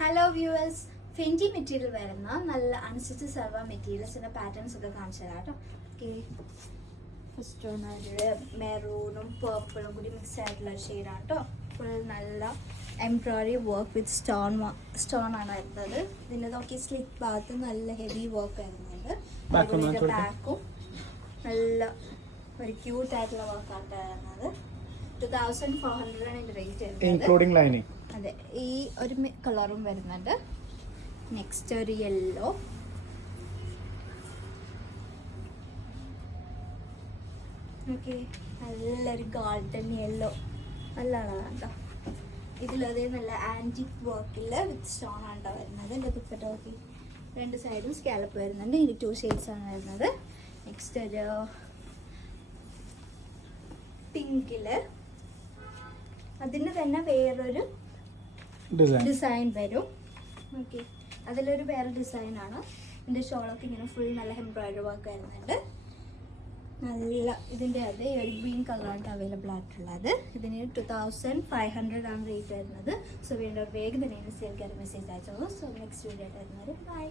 Hello viewers, ഫെൻറ്റി material വരുന്ന നല്ല unstitch സർവ മെറ്റീരിയൽസിൻ്റെ പാറ്റേൺസ് ഒക്കെ കാണിച്ചു തരാം കേട്ടോ. ഓക്കെ, ഫസ്റ്റ് ഒരു മെറൂണും പേർപ്പിളും കൂടി മിക്സ് ആയിട്ടുള്ള ഷെയ്ഡാണ് കേട്ടോ. ഫുൾ നല്ല എംബ്രോയിഡറി വർക്ക് വിത്ത് സ്റ്റോൺ ആണ് വരുന്നത്. ഇതിൻ്റെ നോക്കി സ്ലിറ്റ് ഭാഗത്ത് നല്ല ഹെവി വർക്ക് വരുന്നുണ്ട്. ബാക്കും നല്ല ഒരു ക്യൂട്ടായിട്ടുള്ള വർക്കാണ് വരുന്നത്. 2400 ആണ് റേറ്റ് വരുന്നത്. അതെ, ഈ ഒരു കളറും വരുന്നുണ്ട്. നെക്സ്റ്റ് ഒരു യെല്ലോ, ഓക്കെ, നല്ലൊരു ഗോൾഡൻ യെല്ലോ, നല്ലതാണ് കേട്ടോ. ഇതിലതേ നല്ല ആൻറ്റിക് വർക്കിൽ വിത്ത് സ്റ്റോൺ ആണ് കേട്ടോ വരുന്നത്. എൻ്റെ ദുപ്പട്ട നോക്കി രണ്ട് സൈഡും സ്കാലപ്പ് വരുന്നുണ്ട്. ഇതിന് 2 ഷെയ്ഡ്സ് ആണ് വരുന്നത്. നെക്സ്റ്റ് ഒരു പിങ്കില്, അതിന് തന്നെ വേറൊരു ഡിസൈൻ വരും. ഓക്കെ, അതിലൊരു വേറെ ഡിസൈനാണ്. ഇതിൻ്റെ ഷോളൊക്കെ ഇങ്ങനെ ഫുൾ നല്ല എംബ്രോയിഡറി വർക്ക് വരുന്നുണ്ട്. നല്ല ഇതിൻ്റെ അതേ ഒരു ഗ്രീൻ കളറാണ് അവൈലബിൾ ആയിട്ടുള്ളത്. ഇതിന് 2500 ആണ് റേറ്റ് വരുന്നത്. സോ വേണ്ട വേഗം തന്നെ സെയിൽ കയറി മെസ്സേജ് അയച്ചോളൂ. സോ നെക്സ്റ്റ് വീഡിയോ ആയിട്ട് വരുന്നത്. ബൈ.